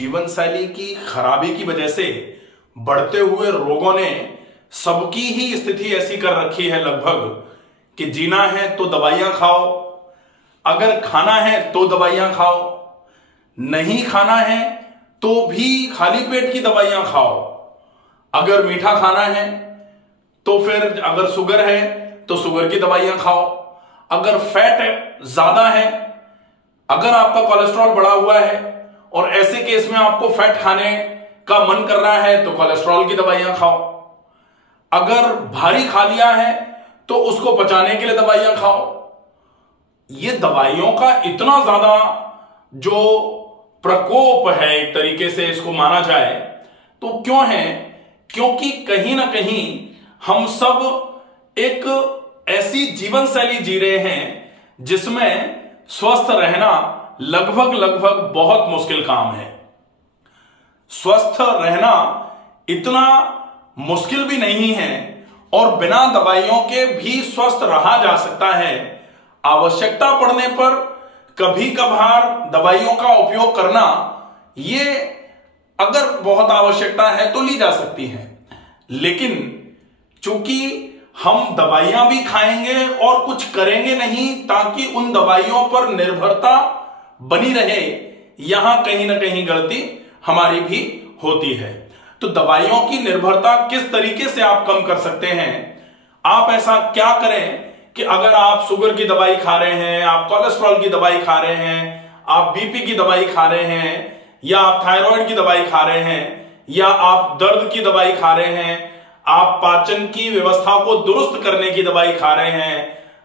जीवन शैली की खराबी की वजह से बढ़ते हुए रोगों ने सबकी ही स्थिति ऐसी कर रखी है लगभग कि जीना है तो दवाइयां खाओ, अगर खाना है तो दवाइयां खाओ, नहीं खाना है तो भी खाली पेट की दवाइयां खाओ, अगर मीठा खाना है तो फिर अगर शुगर है तो शुगर की दवाइयां खाओ, अगर फैट ज्यादा है, अगर आपका कोलेस्ट्रॉल बढ़ा हुआ है और ऐसे केस में आपको फैट खाने का मन कर रहा है तो कोलेस्ट्रॉल की दवाइयां खाओ, अगर भारी खा लिया है तो उसको पचाने के लिए दवाइयां खाओ। ये दवाइयों का इतना ज्यादा जो प्रकोप है एक तरीके से इसको माना जाए तो क्यों है? क्योंकि कहीं ना कहीं हम सब एक ऐसी जीवन शैली जी रहे हैं जिसमें स्वस्थ रहना लगभग बहुत मुश्किल काम है। स्वस्थ रहना इतना मुश्किल भी नहीं है और बिना दवाइयों के भी स्वस्थ रहा जा सकता है। आवश्यकता पड़ने पर कभी कभार दवाइयों का उपयोग करना, ये अगर बहुत आवश्यकता है तो ली जा सकती है, लेकिन चूंकि हम दवाइयां भी खाएंगे और कुछ करेंगे नहीं ताकि उन दवाइयों पर निर्भरता बनी रहे, यहां कहीं ना कहीं गलती हमारी भी होती है। तो दवाइयों की निर्भरता किस तरीके से आप कम कर सकते हैं? आप ऐसा क्या करें कि अगर आप शुगर की दवाई खा रहे हैं, आप कोलेस्ट्रॉल की दवाई खा रहे हैं, आप बीपी की दवाई खा रहे हैं, या आप थायराइड की दवाई खा रहे हैं, या आप दर्द की दवाई खा रहे हैं, आप पाचन की व्यवस्था को दुरुस्त करने की दवाई खा रहे हैं,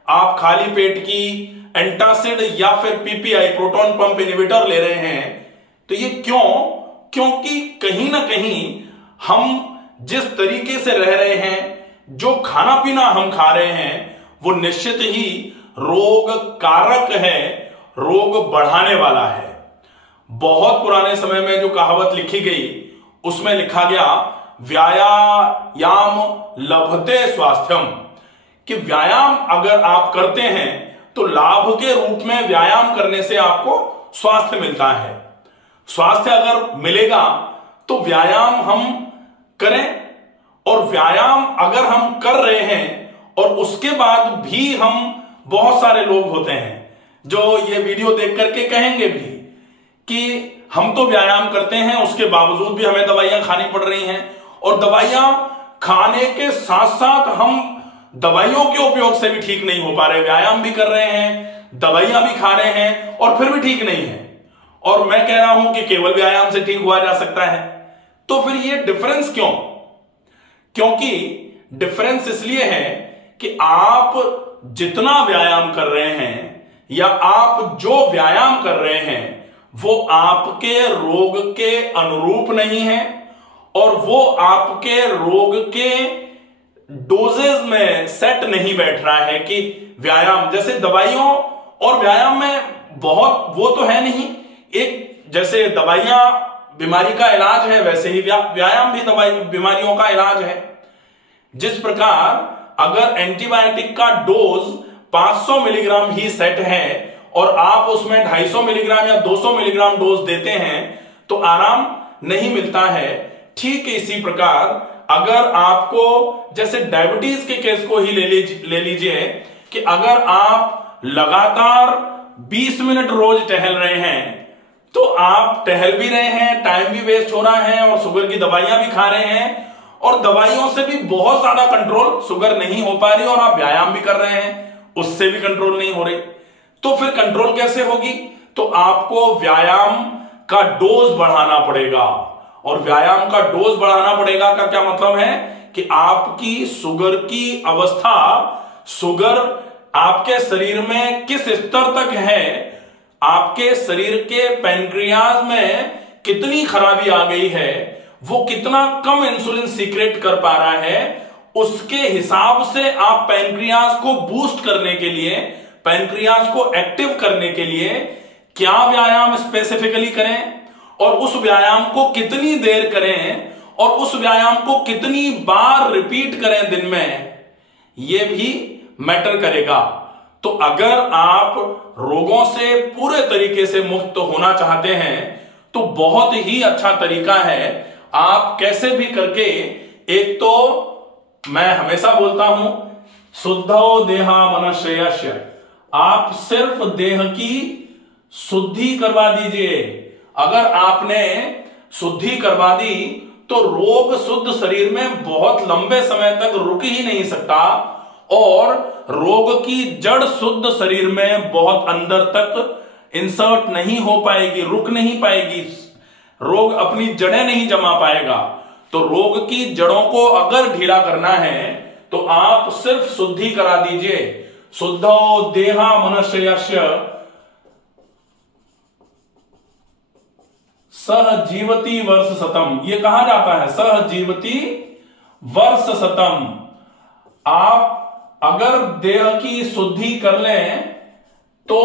आप खाली पेट की एंटासिड या फिर पीपीआई प्रोटॉन पंप इनहिबिटर ले रहे हैं, तो ये क्यों? क्योंकि कहीं ना कहीं हम जिस तरीके से रह रहे हैं, जो खाना पीना हम खा रहे हैं, वो निश्चित ही रोग कारक है, रोग बढ़ाने वाला है। बहुत पुराने समय में जो कहावत लिखी गई उसमें लिखा गया, व्यायाम लभते स्वास्थ्यम, कि व्यायाम अगर आप करते हैं तो लाभ के रूप में व्यायाम करने से आपको स्वास्थ्य मिलता है। स्वास्थ्य अगर मिलेगा तो व्यायाम हम करें, और व्यायाम अगर हम कर रहे हैं और उसके बाद भी हम, बहुत सारे लोग होते हैं जो ये वीडियो देख करके कहेंगे भी कि हम तो व्यायाम करते हैं, उसके बावजूद भी हमें दवाइयां खानी पड़ रही हैं, और दवाइयां खाने के साथ साथ हम दवाइयों के उपयोग से भी ठीक नहीं हो पा रहे, व्यायाम भी कर रहे हैं, दवाइयां भी खा रहे हैं और फिर भी ठीक नहीं है, और मैं कह रहा हूं कि केवल व्यायाम से ठीक हुआ जा सकता है। तो फिर ये डिफरेंस क्यों? क्योंकि डिफरेंस इसलिए है कि आप जितना व्यायाम कर रहे हैं या आप जो व्यायाम कर रहे हैं वो आपके रोग के अनुरूप नहीं है, और वो आपके रोग के डोजेज में सेट नहीं बैठ रहा है कि व्यायाम, जैसे दवाइयों और व्यायाम में बहुत वो तो है नहीं, एक जैसे दवाइयां बीमारी का इलाज है वैसे ही व्यायाम भी दवाई बीमारियों का इलाज है। जिस प्रकार अगर एंटीबायोटिक का डोज 500 मिलीग्राम ही सेट है और आप उसमें 250 मिलीग्राम या 200 मिलीग्राम डोज देते हैं तो आराम नहीं मिलता है, ठीक इसी प्रकार अगर आपको, जैसे डायबिटीज के केस को ही ले लीजिए कि अगर आप लगातार 20 मिनट रोज टहल रहे हैं तो आप टहल भी रहे हैं, टाइम भी वेस्ट हो रहा है और शुगर की दवाइयां भी खा रहे हैं, और दवाइयों से भी बहुत ज्यादा कंट्रोल शुगर नहीं हो पा रही, और आप व्यायाम भी कर रहे हैं उससे भी कंट्रोल नहीं हो रही। तो फिर कंट्रोल कैसे होगी? तो आपको व्यायाम का डोज बढ़ाना पड़ेगा, और व्यायाम का डोज बढ़ाना पड़ेगा का क्या मतलब है कि आपकी शुगर की अवस्था, शुगर आपके शरीर में किस स्तर तक है, आपके शरीर के पैनक्रियाज में कितनी खराबी आ गई है, वो कितना कम इंसुलिन सीक्रेट कर पा रहा है, उसके हिसाब से आप पैनक्रियाज को बूस्ट करने के लिए, पैनक्रियाज को एक्टिव करने के लिए क्या व्यायाम स्पेसिफिकली करें, और उस व्यायाम को कितनी देर करें, और उस व्यायाम को कितनी बार रिपीट करें दिन में, यह भी मैटर करेगा। तो अगर आप रोगों से पूरे तरीके से मुक्त होना चाहते हैं तो बहुत ही अच्छा तरीका है। आप कैसे भी करके, एक तो मैं हमेशा बोलता हूं शुद्धो देहा मनश्रेयस्य, आप सिर्फ देह की शुद्धि करवा दीजिए। अगर आपने शुद्धि करवा दी तो रोग शुद्ध शरीर में बहुत लंबे समय तक रुक ही नहीं सकता, और रोग की जड़ शुद्ध शरीर में बहुत अंदर तक इंसर्ट नहीं हो पाएगी, रुक नहीं पाएगी, रोग अपनी जड़ें नहीं जमा पाएगा। तो रोग की जड़ों को अगर ढीला करना है तो आप सिर्फ शुद्धि करा दीजिए। शुद्धो देहा मनश्रेयस्य सह जीवति वर्ष शतम, ये कहा जाता है सह जीवति वर्ष शतम। आप अगर देह की शुद्धि कर लें तो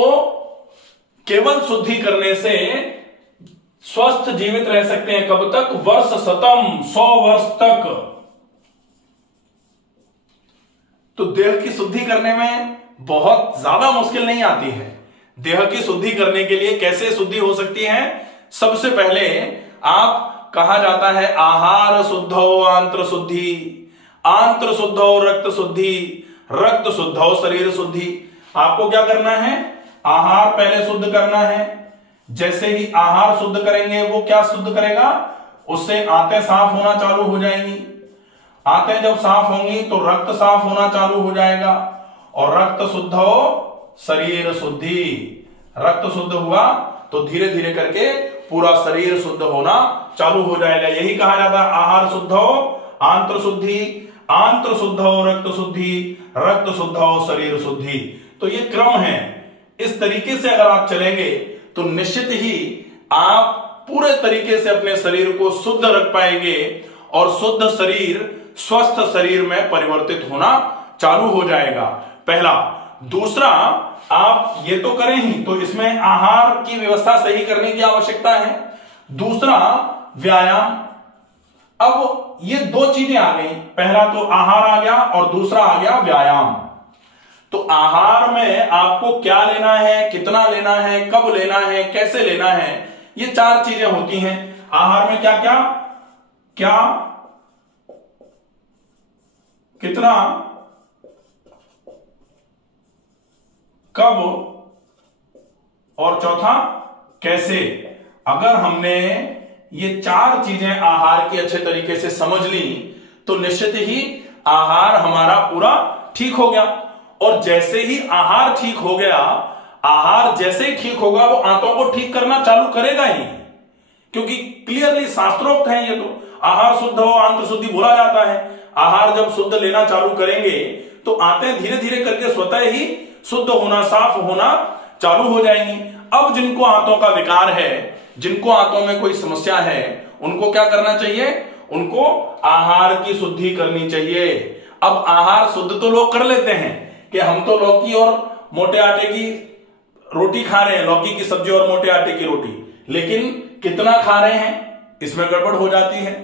केवल शुद्धि करने से स्वस्थ जीवित रह सकते हैं। कब तक? वर्ष शतम, 100 वर्ष तक। तो देह की शुद्धि करने में बहुत ज्यादा मुश्किल नहीं आती है। देह की शुद्धि करने के लिए कैसे शुद्धि हो सकती है? सबसे पहले आप, कहा जाता है आहार शुद्धो आंत्र शुद्धि, आंत्र शुद्धो रक्त शुद्धि, रक्त शुद्धो शरीर शुद्धि। आपको क्या करना है? आहार पहले शुद्ध करना है। जैसे ही आहार शुद्ध करेंगे, वो क्या शुद्ध करेगा? उससे आंतें साफ होना चालू हो जाएंगी। आंतें जब साफ होंगी तो रक्त साफ होना चालू हो जाएगा, और रक्त शुद्ध हो शरीर शुद्धि। रक्त शुद्ध हुआ तो धीरे धीरे करके पूरा शरीर शुद्ध होना चालू हो जाएगा। यही कहा जाता है आहार शुद्ध हो आंत्र शुद्धि, आंत्र शुद्ध हो रक्त शुद्धि, रक्त शुद्ध हो शरीर शुद्धि। तो ये क्रम है। इस तरीके से अगर आप चलेंगे तो निश्चित ही आप पूरे तरीके से अपने शरीर को शुद्ध रख पाएंगे, और शुद्ध शरीर स्वस्थ शरीर में परिवर्तित होना चालू हो जाएगा। पहला। दूसरा, आप ये तो करें ही, तो इसमें आहार की व्यवस्था सही करने की आवश्यकता है। दूसरा, व्यायाम। अब ये दो चीजें आ गई, पहला तो आहार आ गया और दूसरा आ गया व्यायाम। तो आहार में आपको क्या लेना है, कितना लेना है, कब लेना है, कैसे लेना है, ये 4 चीजें होती हैं। आहार में क्या क्या, क्या, कितना, कब, और चौथा कैसे। अगर हमने ये 4 चीजें आहार की अच्छे तरीके से समझ ली तो निश्चित ही आहार हमारा पूरा ठीक हो गया। और जैसे ही आहार ठीक हो गया, आहार जैसे ही ठीक होगा वो आंतों को ठीक करना चालू करेगा ही, क्योंकि क्लियरली शास्त्रोक्त है ये। तो आहार शुद्ध हो आंत्र शुद्धि बोला जाता है। आहार जब शुद्ध लेना चालू करेंगे तो आंतें धीरे धीरे करके स्वतः ही शुद्ध होना, साफ होना चालू हो जाएंगी। अब जिनको आंतों का विकार है, जिनको आंतों में कोई समस्या है, उनको क्या करना चाहिए? उनको आहार की शुद्धि करनी चाहिए। अब आहार शुद्ध तो लोग कर लेते हैं कि हम तो लौकी और मोटे आटे की रोटी खा रहे हैं, लौकी की सब्जी और मोटे आटे की रोटी, लेकिन कितना खा रहे हैं इसमें गड़बड़ हो जाती है।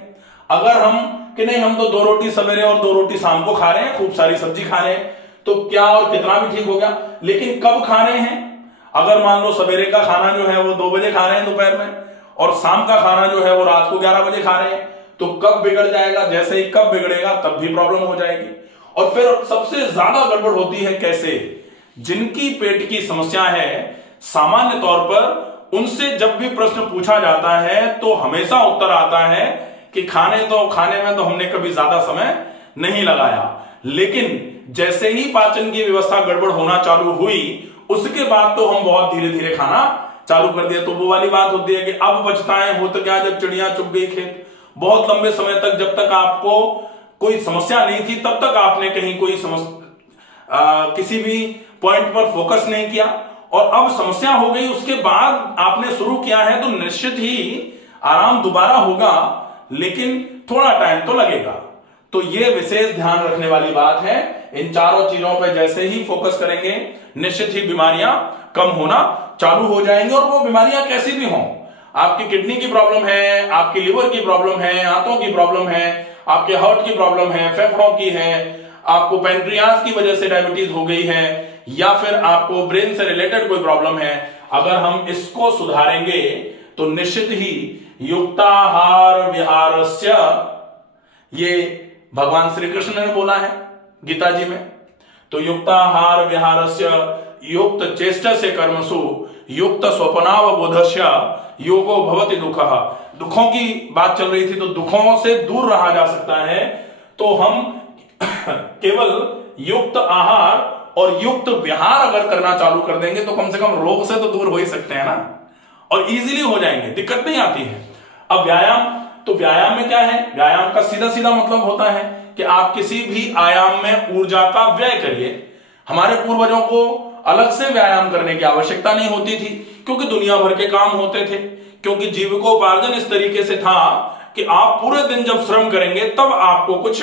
अगर हम कि नहीं, हम तो 2 रोटी सवेरे और 2 रोटी शाम को खा रहे हैं, खूब सारी सब्जी खा रहे हैं, तो क्या और कितना भी ठीक हो गया, लेकिन कब खा रहे हैं? अगर मान लो सवेरे का खाना जो है वो 2 बजे खा रहे हैं दोपहर में, और शाम का खाना जो है वो रात को 11 बजे खा रहे हैं, तो कब बिगड़ जाएगा? जैसे ही कब बिगड़ेगा तब भी प्रॉब्लम हो जाएगी। और फिर सबसे ज्यादा गड़बड़ होती है कैसे? जिनकी पेट की समस्या है, सामान्य तौर पर उनसे जब भी प्रश्न पूछा जाता है तो हमेशा उत्तर आता है कि खाने में तो हमने कभी ज्यादा समय नहीं लगाया, लेकिन जैसे ही पाचन की व्यवस्था गड़बड़ होना चालू हुई उसके बाद तो हम बहुत धीरे धीरे खाना चालू कर दिया। तो वो वाली बात होती है कि अब पछताएं हो तो क्या, जब चिड़िया चुग गई खेत। बहुत लंबे समय तक जब तक आपको कोई समस्या नहीं थी तब तक आपने कहीं कोई किसी भी पॉइंट पर फोकस नहीं किया, और अब समस्या हो गई उसके बाद आपने शुरू किया है तो निश्चित ही आराम दोबारा होगा, लेकिन थोड़ा टाइम तो लगेगा। तो ये विशेष ध्यान रखने वाली बात है। इन 4 चीजों पर जैसे ही फोकस करेंगे निश्चित ही बीमारियां कम होना चालू हो जाएंगी। और वो बीमारियां कैसी भी हों, आपकी किडनी की प्रॉब्लम है, आपकी लिवर की प्रॉब्लम है, आंतों की प्रॉब्लम है, आपके हार्ट की प्रॉब्लम है, फेफड़ों की है, आपको पैंक्रियाज की वजह से डायबिटीज हो गई है, या फिर आपको ब्रेन से रिलेटेड कोई प्रॉब्लम है, अगर हम इसको सुधारेंगे तो निश्चित ही युक्ताहार विहारस्य, ये भगवान श्री कृष्ण ने बोला है गीता जी में। तो युक्ताहार विहारस्य युक्त चेष्टस्य कर्मसु युक्त स्वप्नावबोधस्य योगो भवति दुःखः। दुखों की बात चल रही थी, तो दुखों से दूर रहा जा सकता है तो हम केवल युक्त आहार और युक्त विहार अगर करना चालू कर देंगे तो कम से कम रोग से तो दूर हो ही सकते हैं ना, और इजीली हो जाएंगे, दिक्कत नहीं आती है। अब व्यायाम, तो व्यायाम में क्या है, व्यायाम का सीधा सीधा मतलब होता है कि आप किसी भी आयाम में ऊर्जा का व्यय करिए। हमारे पूर्वजों को अलग से व्यायाम करने की आवश्यकता नहीं होती थी, क्योंकि दुनिया भर के काम होते थे, क्योंकि जीविकोपार्जन इस तरीके से था कि आप पूरे दिन जब श्रम करेंगे तब आपको कुछ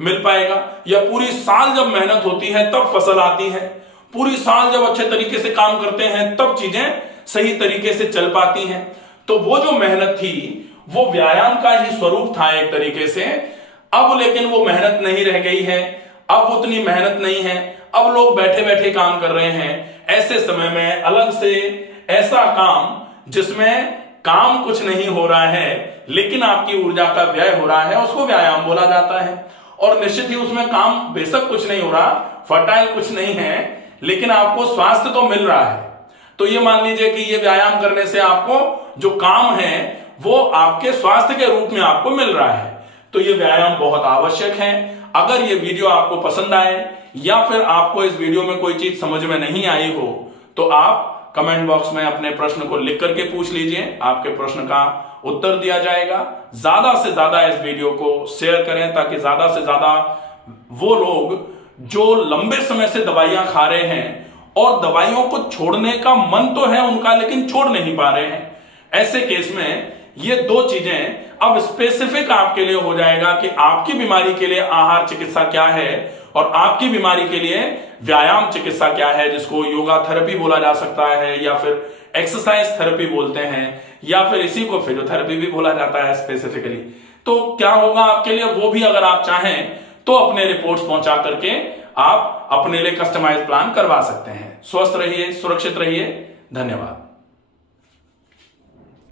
मिल पाएगा, या पूरी साल जब मेहनत होती है तब फसल आती है, पूरी साल जब अच्छे तरीके से काम करते हैं तब चीजें सही तरीके से चल पाती हैं। तो वो जो मेहनत थी वो व्यायाम का ही स्वरूप था एक तरीके से। अब लेकिन वो मेहनत नहीं रह गई है, अब उतनी मेहनत नहीं है, अब लोग बैठे बैठे काम कर रहे हैं। ऐसे समय में अलग से ऐसा काम जिसमें काम कुछ नहीं हो रहा है लेकिन आपकी ऊर्जा का व्यय हो रहा है, उसको व्यायाम बोला जाता है। और निश्चित ही उसमें काम बेशक कुछ नहीं हो रहा, फर्टाइल कुछ नहीं है, लेकिन आपको स्वास्थ्य तो मिल रहा है। तो ये मान लीजिए कि ये व्यायाम करने से आपको जो काम है वो आपके स्वास्थ्य के रूप में आपको मिल रहा है। तो ये व्यायाम बहुत आवश्यक है। अगर ये वीडियो आपको पसंद आए या फिर आपको इस वीडियो में कोई चीज समझ में नहीं आई हो तो आप कमेंट बॉक्स में अपने प्रश्न को लिख करके पूछ लीजिए, आपके प्रश्न का उत्तर दिया जाएगा। ज्यादा से ज्यादा इस वीडियो को शेयर करें ताकि ज्यादा से ज्यादा वो लोग जो लंबे समय से दवाइयां खा रहे हैं और दवाइयों को छोड़ने का मन तो है उनका लेकिन छोड़ नहीं पा रहे हैं, ऐसे केस में ये दो चीजें अब स्पेसिफिक आपके लिए हो जाएगा कि आपकी बीमारी के लिए आहार चिकित्सा क्या है और आपकी बीमारी के लिए व्यायाम चिकित्सा क्या है, जिसको योगा थेरेपी बोला जा सकता है या फिर एक्सरसाइज थेरेपी बोलते हैं या फिर इसी को फिजियोथेरेपी भी बोला जाता है स्पेसिफिकली। तो क्या होगा आपके लिए, वो भी अगर आप चाहें तो अपने रिपोर्ट्स पहुंचा करके आप अपने लिए कस्टमाइज प्लान करवा सकते हैं। स्वस्थ रहिए, सुरक्षित रहिए, धन्यवाद।